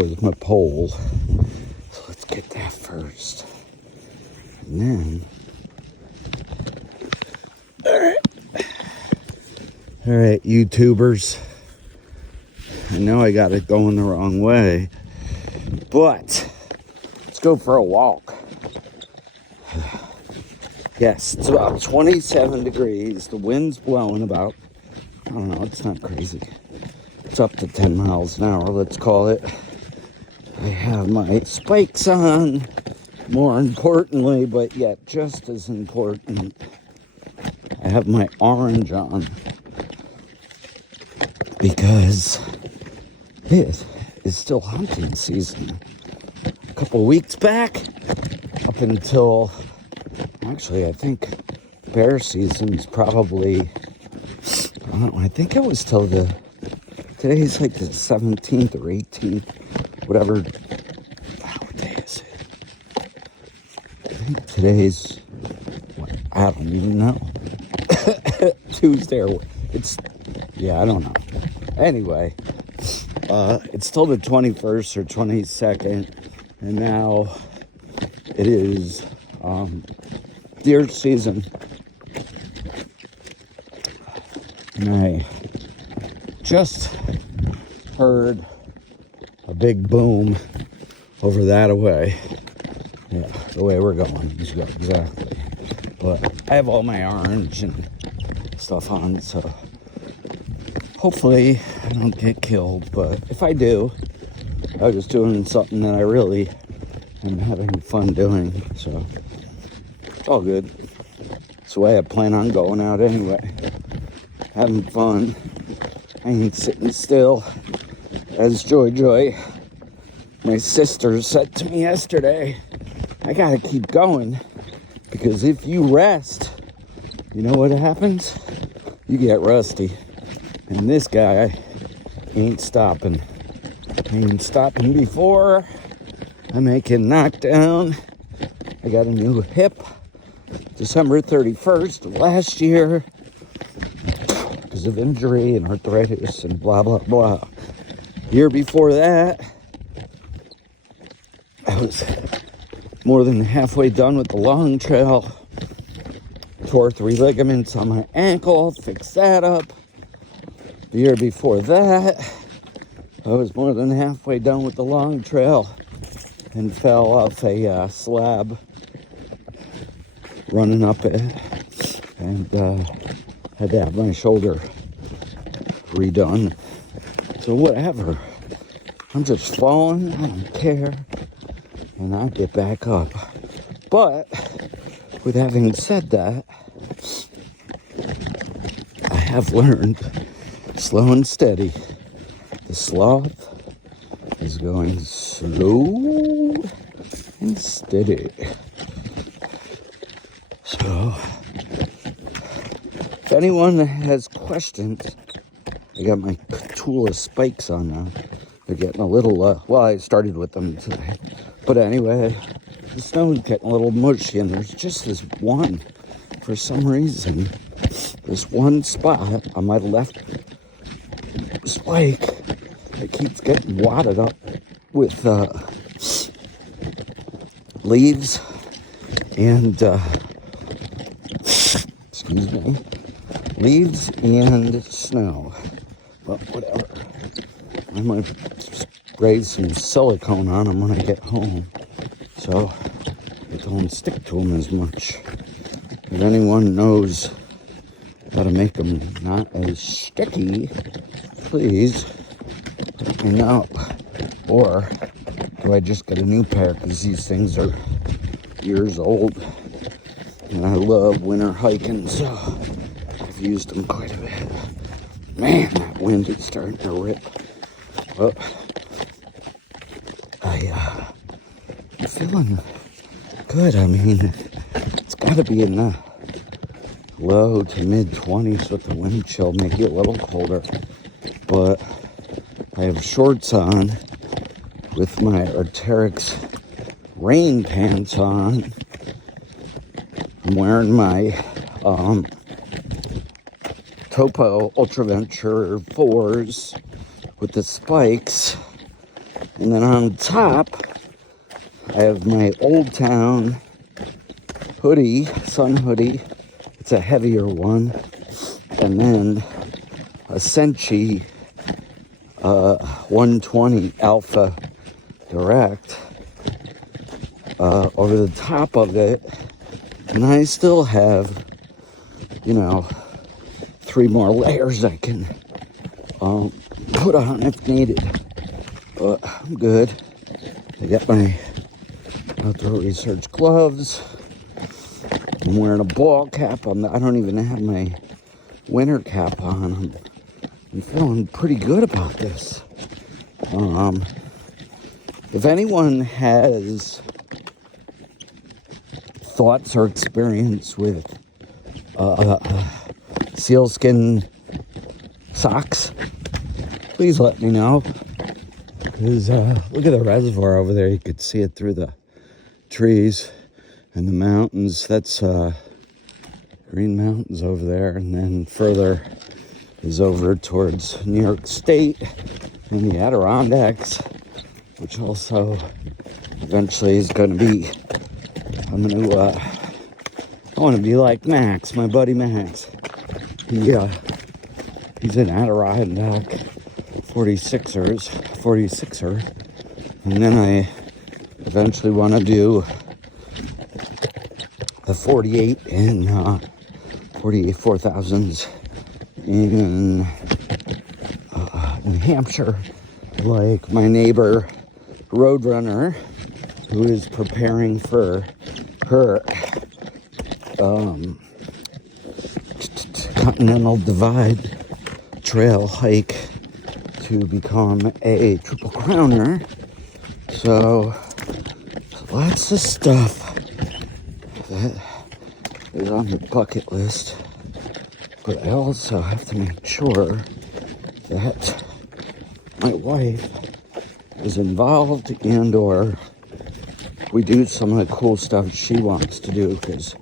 goes my pole. So let's get that first. And then, all right, YouTubers. I know I got it going the wrong way, but let's go for a walk. Yes, it's about 27 degrees. The wind's blowing about, I don't know, it's not crazy. It's up to 10 miles an hour, let's call it. I have my spikes on, more importantly, but yet just as important, I have my orange on. Because it is still hunting season. A couple weeks back, up until, actually, I think bear season's probably, I don't know, I think it was till today's like the 17th or 18th, whatever. What day is it? I think today's, I don't even know. Tuesday or, I don't know. Anyway, it's still the 21st or 22nd, and now it is deer season. And I just heard a big boom over that way. Yeah, the way we're going is good, exactly. But I have all my orange and stuff on, so hopefully I don't get killed. But if I do, I was doing something that I really am having fun doing, so it's all good. It's the way I plan on going out anyway. Having fun. I ain't sitting still. As Joy, my sister, said to me yesterday, I gotta keep going, because if you rest, you know what happens? You get rusty. And this guy ain't stopping. Ain't stopping before I make him knock down. I got a new hip December 31st of last year because of injury and arthritis and blah, blah, blah. Year before that, I was more than halfway done with the long trail. Tore 3 ligaments on my ankle, fixed that up. The year before that, I was more than halfway done with the long trail and fell off a slab running up it, and had to have my shoulder redone. So whatever, I'm just falling, I don't care, and I get back up. But with having said that, I have learned slow and steady. The sloth is going slow and steady. So, if anyone has questions, I got my Tula spikes on now. They're getting a little, well, I started with them today. But anyway, the snow's getting a little mushy, and there's just this one, for some reason, this one spot on my left spike that keeps getting wadded up with leaves and leaves and snow. But whatever, I might spray some silicone on them when I get home, so it don't stick to them as much. If anyone knows how to make them not as sticky, please let me know. Or do I just get a new pair, because these things are years old and I love winter hiking, so I've used them quite a bit. Man, that wind is starting to rip. Well, I'm feeling good. I mean, it's got to be in the low to mid 20s with the wind chill, maybe a little colder. But I have shorts on with my Arc'teryx rain pants on. I'm wearing my Topo Ultraventure 4s with the spikes. And then on top, I have my Old Town hoodie, sun hoodie. It's a heavier one. And then a Senchi 120 Alpha Direct over the top of it. And I still have, 3 more layers I can put on if needed. But I'm good. I got my outdoor research gloves. I'm wearing a ball cap. I don't even have my winter cap on. I'm feeling pretty good about this. If anyone has thoughts or experience with sealskin socks, please let me know. Because look at the reservoir over there. You could see it through the trees and the mountains. That's Green Mountains over there. And then further is over towards New York State and the Adirondacks, which also eventually is going to be, I want to be like Max, my buddy Max. He's an Adirondack 46er. And then I eventually want to do the 48 and 48 4000s in New Hampshire, like my neighbor Roadrunner, who is preparing for her Continental Divide trail hike to become a Triple Crowner. So lots of stuff that is on the bucket list, but I also have to make sure that my wife is involved and or we do some of the cool stuff she wants to do, because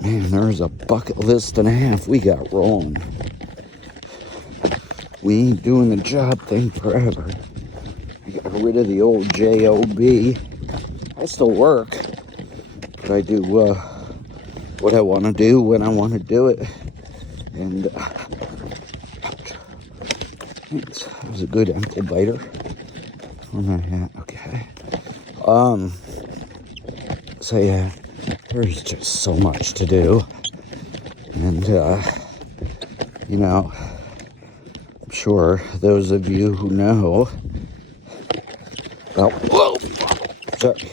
man, there's a bucket list and a half we got rolling. We ain't doing the job thing forever. I got rid of the old JOB. I still work, but I do what I want to do when I want to do it. And that was a good empty biter. Where am I at? Okay. So yeah, there's just so much to do. And, I'm sure those of you who know, whoa, sorry.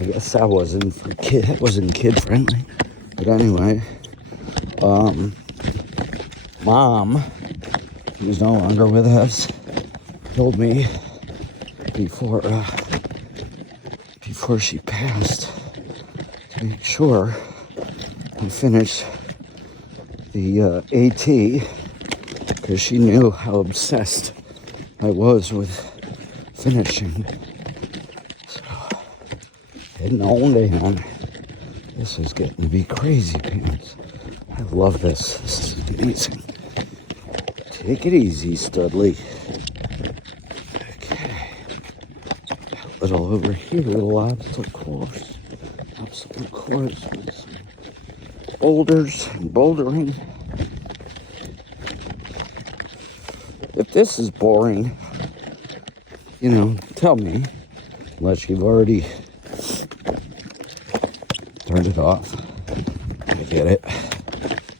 I guess that wasn't kid friendly. But anyway, Mom, who's no longer with us, told me before she passed to make sure I finished the AT, because she knew how obsessed I was with finishing. So, heading on down. This is getting to be crazy pants. I love this. This is amazing. Take it easy, Studley. Okay. A little over here, little obstacle course. Obstacle course with some boulders and bouldering. If this is boring, tell me. Unless you've already turned it off. I get it.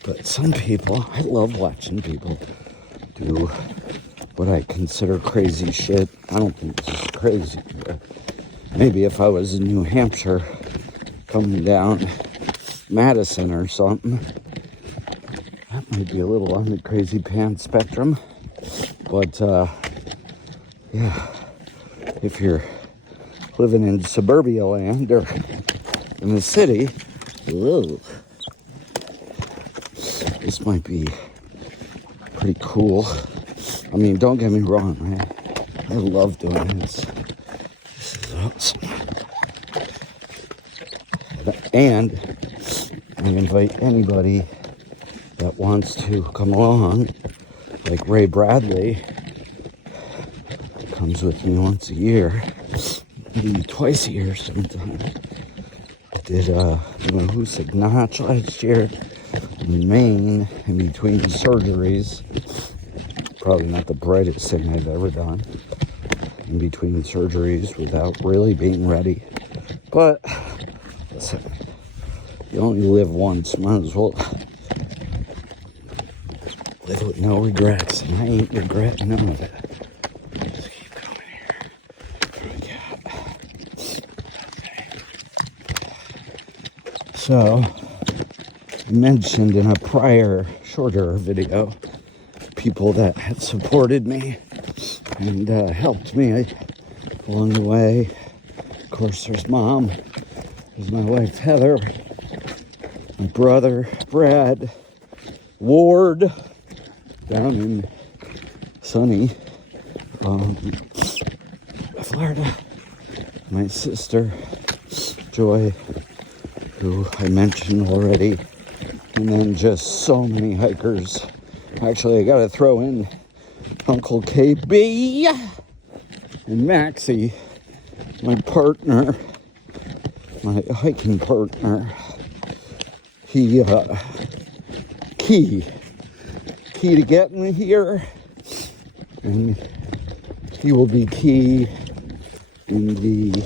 But some people, I love watching people do what I consider crazy shit. I don't think this is crazy, but maybe if I was in New Hampshire coming down Madison or something, that might be a little on the crazy pants spectrum. But yeah, if you're living in suburbia land or in the city, whoa, this might be pretty cool. I mean, don't get me wrong, man. I love doing this. This is awesome. And I invite anybody that wants to come along, like Ray Bradley, comes with me once a year, maybe twice a year sometimes. I did Mahusic Notch last year in Maine in between surgeries. Probably not the brightest thing I've ever done in between surgeries without really being ready. But listen, you only live once, might as well live with no regrets, and I ain't regretting none of it. Let's keep going here. What do we got? So, I mentioned in a prior, shorter video, people that had supported me and helped me along the way. Of course, there's Mom, there's my wife Heather, my brother Brad, Ward, down in sunny Florida, my sister Joy, who I mentioned already, and then just so many hikers. Actually, I gotta throw in Uncle KB and Maxie, my partner, my hiking partner. He key to getting me here, and he will be key in the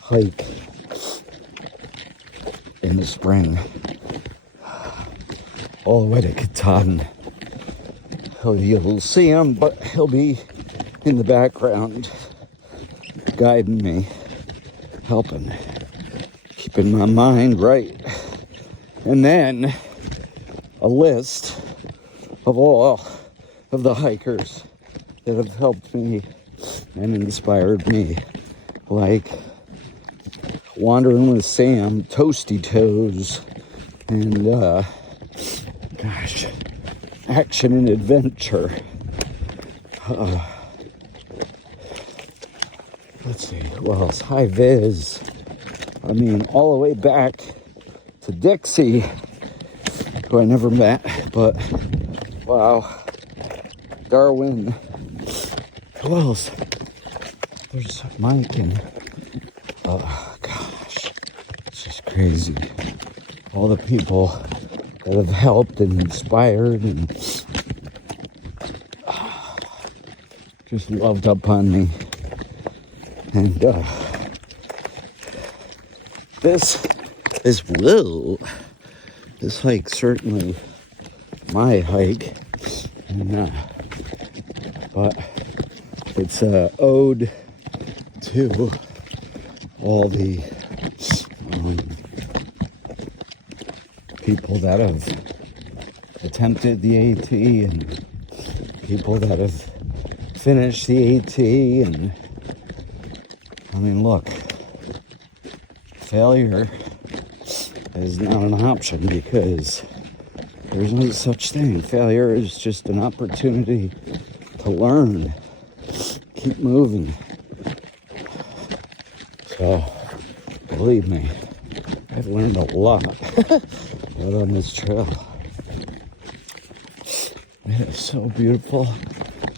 hike in the spring all the way to Katahdin. You'll see him, but he'll be in the background guiding me, helping, keeping my mind right. And then a list of all of the hikers that have helped me and inspired me, like Wandering with Sam, Toasty Toes, and Action and Adventure. Let's see, who else? High Viz. I mean, all the way back to Dixie, who I never met, but wow. Darwin. Who else? There's Mike and, oh gosh, it's just crazy. All the people that have helped and inspired and just loved up on me. And this hike, certainly my hike, and, but it's an ode to all the people that have attempted the AT and people that have finished the AT. And I mean, look, failure is not an option because there's no such thing. Failure is just an opportunity to learn, keep moving. So, believe me, I've learned a lot out on this trail. It is so beautiful.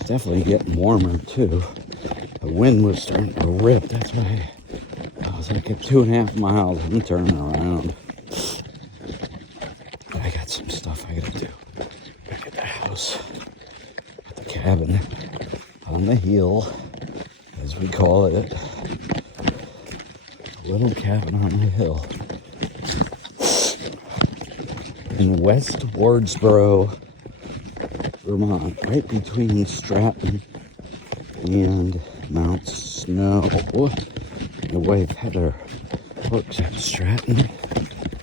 Definitely getting warmer too. The wind was starting to rip. That's why I was like at 2.5 miles. I'm turning around. I got some stuff I gotta do. Back at the house, at the cabin, on the hill, as we call it. A little cabin on the hill in West Wardsboro, Vermont, right between Stratton and Mount Snow. My wife Heather works at Stratton,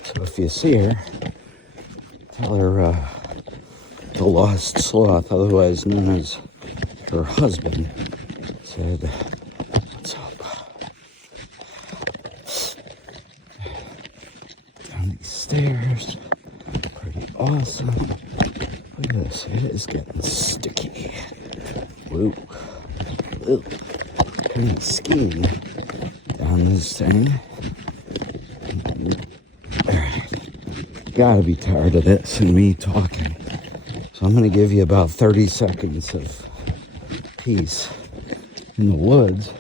so if you see her, tell her the lost sloth, otherwise known as her husband, said, "What's up?" Down these stairs, pretty awesome. Look at this, it is getting sticky. Woo. Ooh. Kind of skiing down this thing. Alright. Gotta be tired of this and me talking. So I'm gonna give you about 30 seconds of peace in the woods.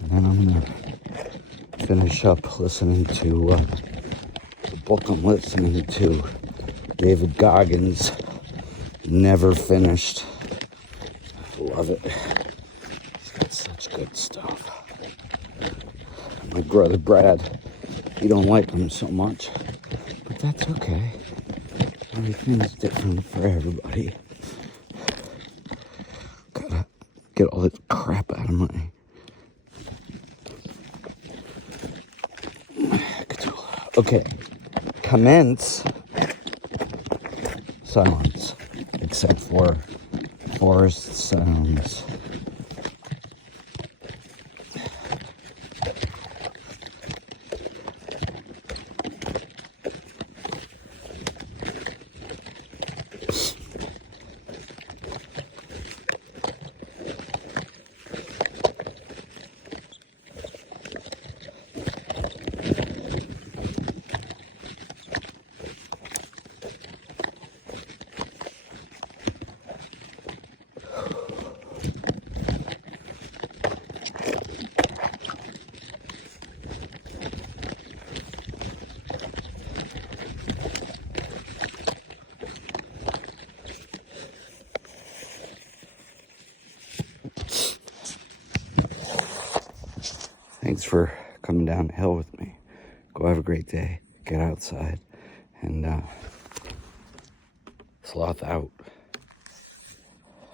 And then I'm gonna finish up listening to the book I'm listening to, David Goggins, Never Finished. Love it. He's got such good stuff. My brother Brad, he don't like him so much, but that's okay. Everything's different for everybody. Gotta get all this crap out of my okay. Commence silence, except for forest sounds. Thanks for coming down the hill with me. Go have a great day. Get outside and sloth out.